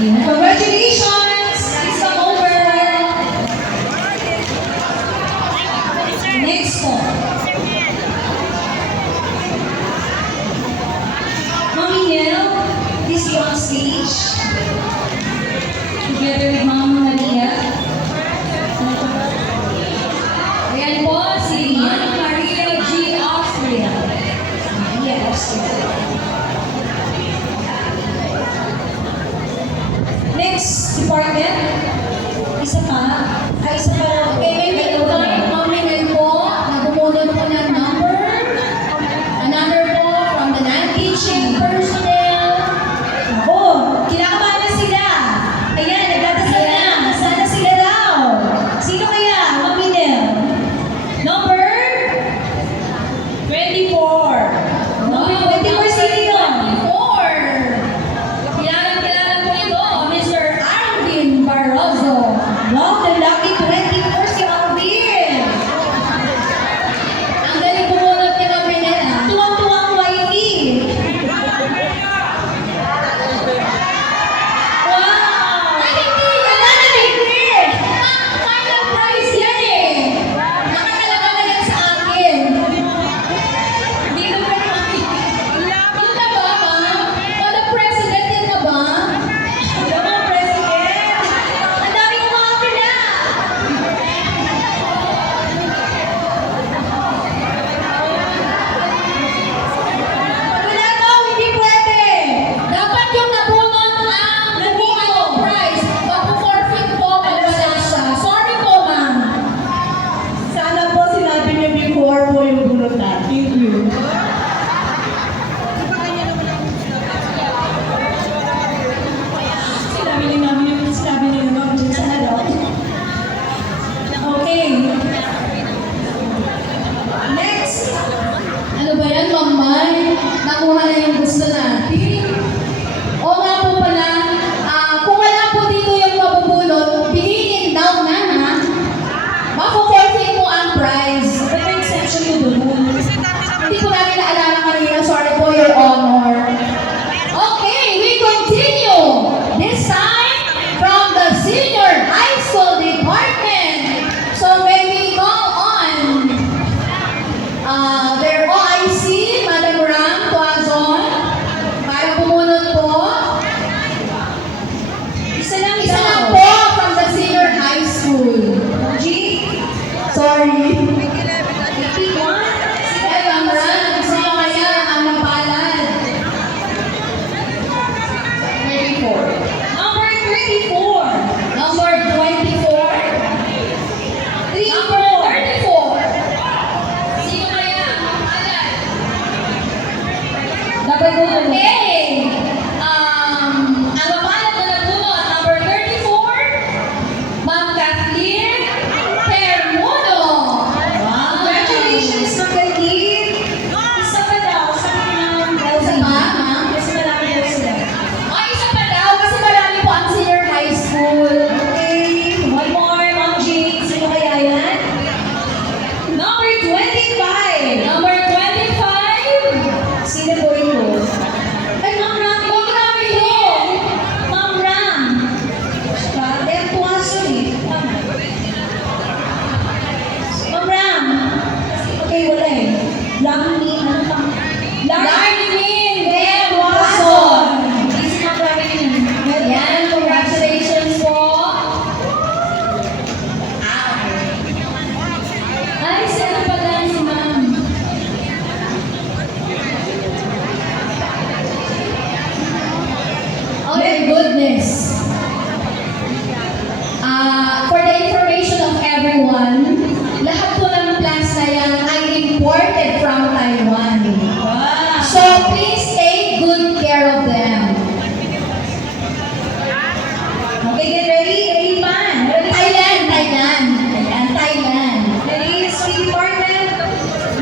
Congratulations! Please come over. Next po. Mommy Nell, please be on stage. Together with Mom Maria. Ayan po, si Ma'am Maria G. Austria. Maria Austria. Next department, isa pa. Okay, may invite Ma'am Mel po na bumunod po ng number. A number po from the non-teaching personnel. Ako, kinakabahan na sila. Ayan, nagdadasal na. Sana sila daw. Sino kaya? Maminel. Number 24. Number 24, sino yun? 24. Kilala po ito, Mr. Alvin Barroso. Wow, the lucky 24 si Alvin. Ang galing bumunod ni Ma'am Mel. Tuwang-tuwang wifey. Wow! Ay, hindi yan! Hindi! Final prize yan eh! Nakatalaga na yan sa akin. Hindi ko pa Yun na ba, ma'am? O, the president, yun na ba? Hello, President! Ang dami kong mga pila! Wala daw, hindi pwede! Dapat yung nabunot ang nabuhay prize. Mapu-forfeit po pag wala siya. Sorry po, ma'am. Sana po sinabi niyo before po yung bunutan. Thank you. Sinabi niyo naman dyan sana daw. Okay. Next! Ano ba yan, Ma'am Mai? Nakuha na yung gusto natin. O nga po pala, kung wala po dito yung mabubulot, piliin daw na, ha? Mapu-forfeit po ang prize. Ba't may exception mo doon? Hindi ko namin naalala kanina. Sorry po, Your Honor. Okay, we continue. This time from the senior high school department. So when we call on their OIC, Madam Ram Tuazon, para pumunod po. Isa lang Isa daw. lang po from the senior high school. G? Sorry. Pick one? Ay, Ma'am Ram, gusto mo kaya ang mapalad? 34. Number 34. Number 24. Number 34. Sino kaya ang mapalad? Dapat mo Okay. Ang mapalad na nabunot, number 34, Ma'am Kathleen Permuno. Congratulations, Magaling! Isa pa daw, sabi ng Isa pa, ma'am? Mas malaki daw sila. Ay, isa pa daw kasi marami po ang senior high school. Okay, one more, Ma'am Jane. Sino kaya yan? Number 25. Number 25, Sino po ito? Ay, Ma'am Ram. Ma'am Ramiro. Ma'am Ram. Dem Tuaso eh. Ma'am Ram. Okay, wala eh. Lami, ano pa? Larmin Dem Tuaso. Easy Ma'am Ram yun. Yan, congratulations po. Ay, sino pala si ma'am? Oh my goodness. For the information of everyone, lahat po ng plants na yan ay imported from Taiwan. Wow. So please take good care of them. Okay, get ready. Ready, pan. Ready, Thailand, Thailand. Ayan, Thailand. Ready, Sweet Department.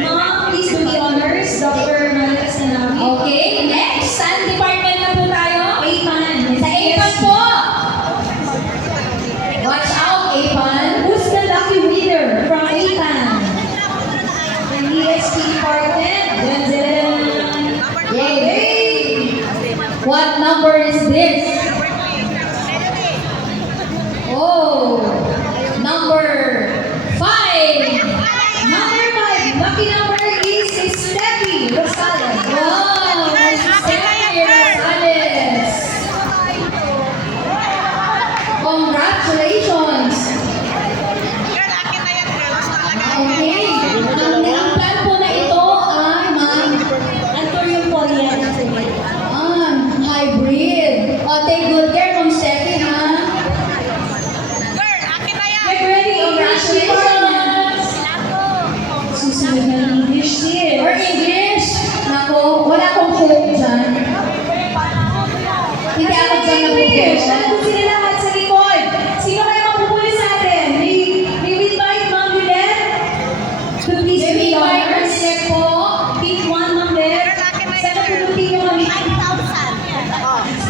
Mom, please do the honors. Dr. Malas Nanawi. Okay, next. Saan department na po tayo? Pan. Sa APAN po. Watch out, APAN. Who's the lucky winner from APAN? The ESP Department. Dun, dun. Yay! What number is this?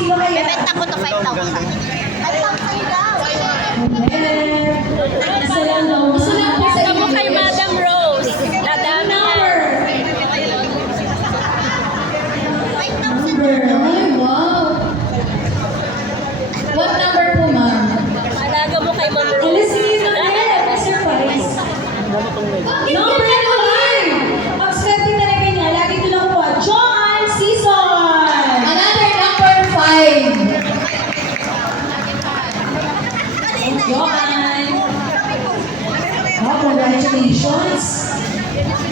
Sino kaya? Bebenta ko to 5,000. 5,000 daw. Isa lang daw. Gusto lang po sa Ito mo kay Madam Rose. Dadami yan. Ay, wow. What number po, ma'am? Alaga mo kay Ma'am Rose. Alas, sige na ulit. Surprise. Number 1. Ang swerte talaga niya. Lagi ito nakuha. John Season. Another number 5. John. Oh, congratulations.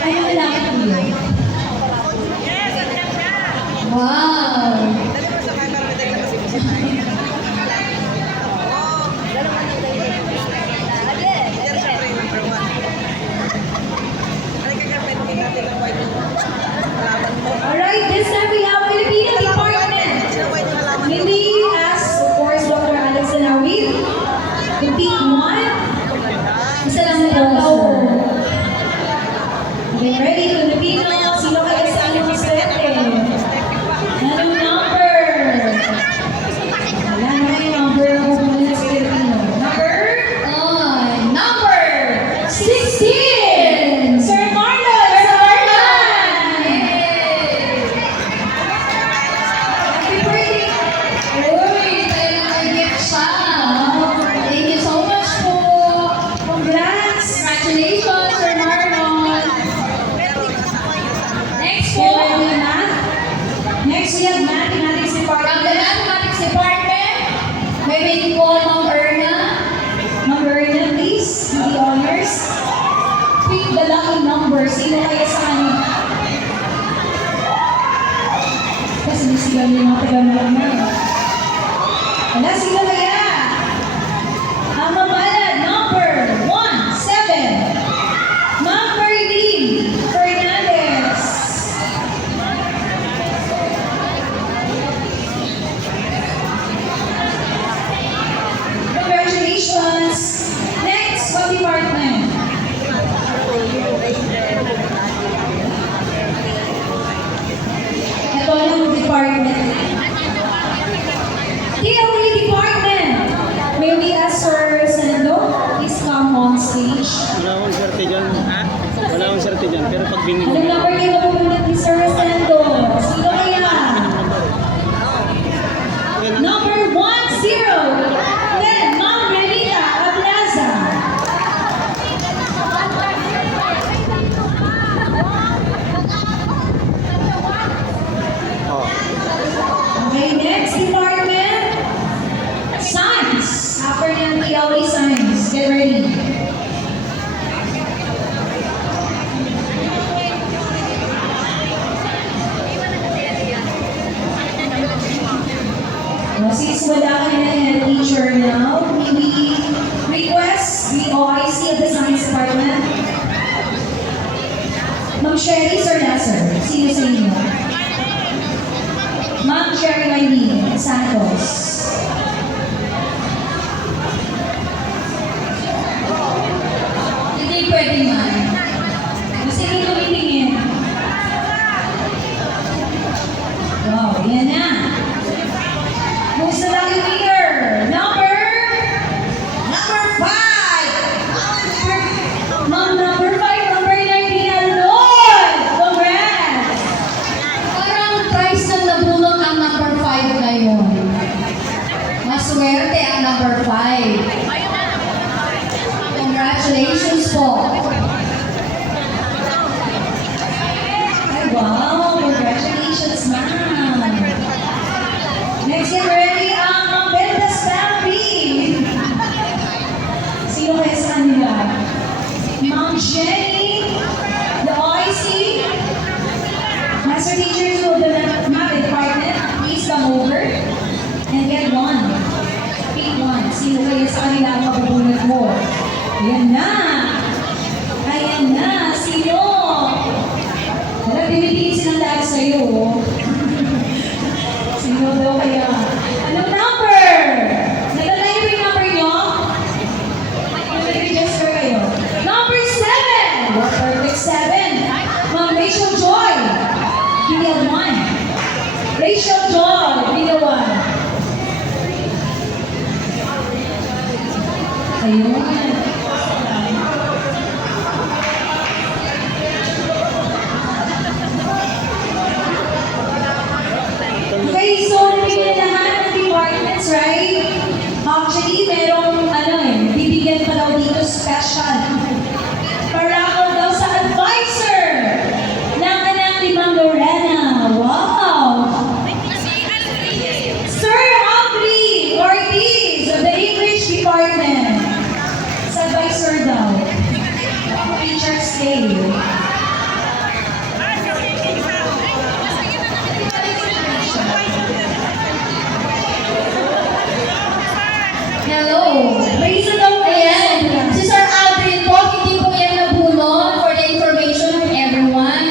Ay, malaki po yun. Wow. Alright, this time we have Filipino Department. Hindi as, of course, Dr. Alex Anawit. The big one. Isa lang po. Okay, ready? Filipino. Sino kaya sa inyong swerte? Anong number? Wala na yung number na pupunta sa Filipino. Number? Number 16. Sir Marlon! Sir Marlon! Happy birthday! Uy, tayo na may gift siya. Thank you so much po. Congrats! Congratulations, Sir Marlon. Next po, Okay, ready na? Next, we have Mathematics from the Department. Mathematics Department, may waiting po Ma'am Erna. Number na, please. The honors. Pick the lucky number. Sino kaya sa kanila? Kasi hindi sila yung mga taga-nulang na. Wala, sino kaya? Ang mabalad, number 17. Ma'am Marilyn Fernandez. Congratulations. Next, what department? Ito yung department. TLE department. May we ask Sir Sando, please come on stage. Wala akong swerte dyan. Wala akong swerte dyan. Pero pag binigyan Anong number kayo mapupunod ni Sir Sando? Sino kaya? Number 10. Then, Ma'am Renita Ablaza. Okay, next department. Science. After ng TLE Science. Get ready. Well, since wala ka na head teacher now, we request the OIC of the Science Department. Ma'am Sherry Sir Nasser, sino sa inyo? Ma'am Sherry Maylene Santos. Hindi pwede man. Gusto niyo tumitingin? Wow, yan na. Who's the lucky winner? Number 5. Ma'am, number 5, number 19, Lord! Congrats! Parang prize na nabulot ang number 5 ngayon. Maswerte ang number 5. Congratulations po. Ay, wow! Congratulations, ma'am! Next, get ready ang Bendas family! Sino kaya sa kanila? Ma'am Jenny, the OIC, Master Teachers of the Math Department, please come over and get one. Pick one. Sino kaya sa kanila ang mabubunod mo? Ayan na! Ayan na! Sino? Wala, binitigin silang lahat sa'yo. Sino daw kaya? Anong number? Nagtatayo ba yung number nyo? Mag-register kayo. Number 7! What perfect 7? Ma'am Rachel Joy. Give me a 1. Rachel Joy. Give me a 1. Ayun. Okay, so nabigyan lahat ng departments, right? Actually, merong bibigyan pa daw dito special. Paragon daw sa advisor ng anak ni Ma'am Lorena. Wow! Sir Aubrey Ortiz of the English Department. Sa advisor daw. Teacher's Day. Hello. May isa daw Ayan. Si Sir Aldrin po, hindi po yan nabunot for the information of everyone.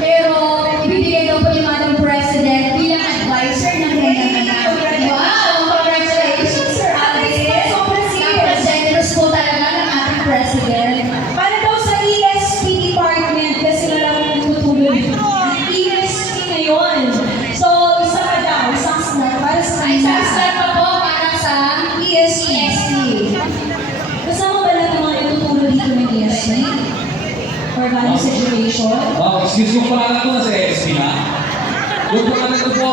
Pero, ibibigay daw po ni Madam President bilang advisor ng kanyang anak. Wow! Congratulations, Sir Aldrin. Napaka-generous po talaga ng ating President. Para daw sa ESP department kasi wala nang tutulog. ESP ngayon. So, isa ka daw, isang snack para sa Ay, kanila. sa pa po para sa ESP. Kasama ba lahat ng mga tutulog dito ng ESP? For values education? Oh, excuse yung pangalan ko nasa ESP na. Yung pangalan ko po.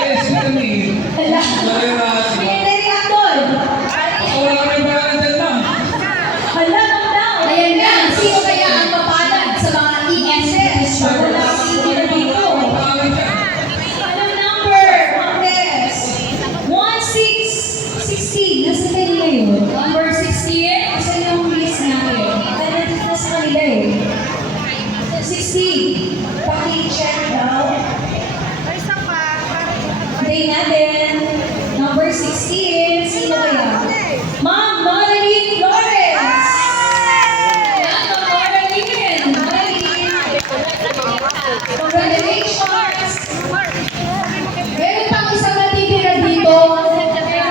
ESP kami. Hala. Wala yung Military actor. wala kami pangalan dyan lang. Hala, ang tao. Ayan nga, sino kaya ang mapalad sa mga ESP? Wala akong titira dito. Pangalan dyan. Anong number? Montes. 1616. Nasa kanila yun. Number 16. Kasi yung list natin. Pero dito na sa kanila eh. 16. Paki-check daw. Day natin. Number 16. Sino kaya? Ma'am Noeline Flores. Ayan, Noeline. Noeline. Congratulations. Meron pang isang natitira dito. Pero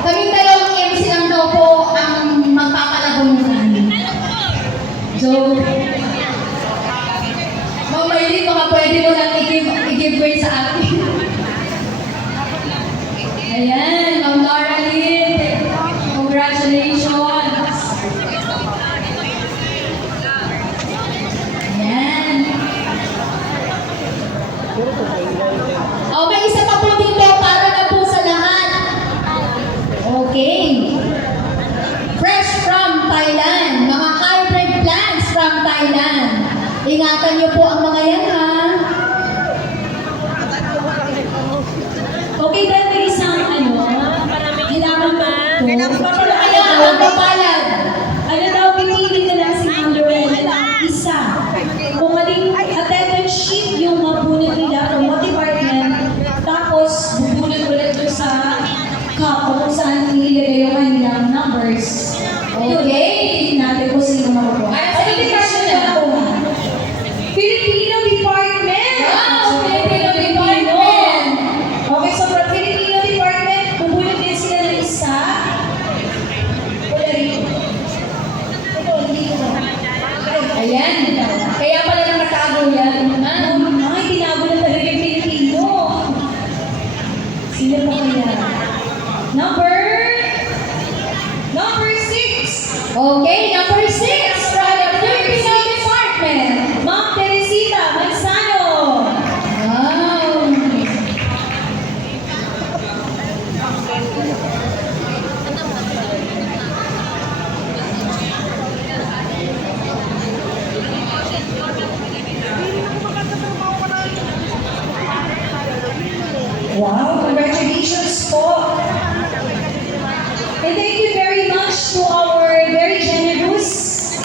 kaming dalawang MC lang daw po ang magpapalagunan. So, Ma'am Maylin, baka pwede mo lang i-give way sa akin. Ayan, Ma'am Laura Lynn. Congratulations. Ayan. Okay, isa pa po dito para na po sa lahat. Okay. Fresh from Thailand. Mga hybrid plants from Thailand. Ingatan niyo po ang mga yan, ha? Okay, dahil may isang kailangan ba ito? Sino kaya ang mapalad? Ano daw, pinili na lang si Ma'am Lorena ng isa. Kung aling attendance sheet yung mabunod nila from what department, tapos bubunod ulit doon sa cup kung saan nilagay yung kanilang numbers. Yun, Okay. tingnan natin kung sino makukuha. Ay, sa department na po. Filipino Department! Wow, Filipino Department. Okay, so from Filipino Department, bubunod din sila ng isa. Wala rin. Ito, hindi ko ba? Ayan. Kaya pala na natago yan. Ay, tinago na talaga yung Pilipino. Sino pa kaya? Number 6. Okay, number 6 from the Filipino Department. Ma'am Teresita Manzano. Wow. Wow, congratulations po. And thank you very much to our very generous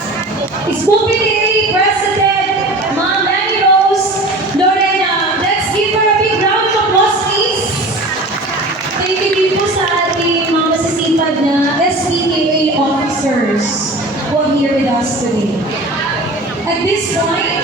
Spoopy President, Ma'am Manny Rose Lorena. Let's give her a big round of applause, please. Thank you din po sa ating mga masisipag na SPTA officers who are here with us today. At this point,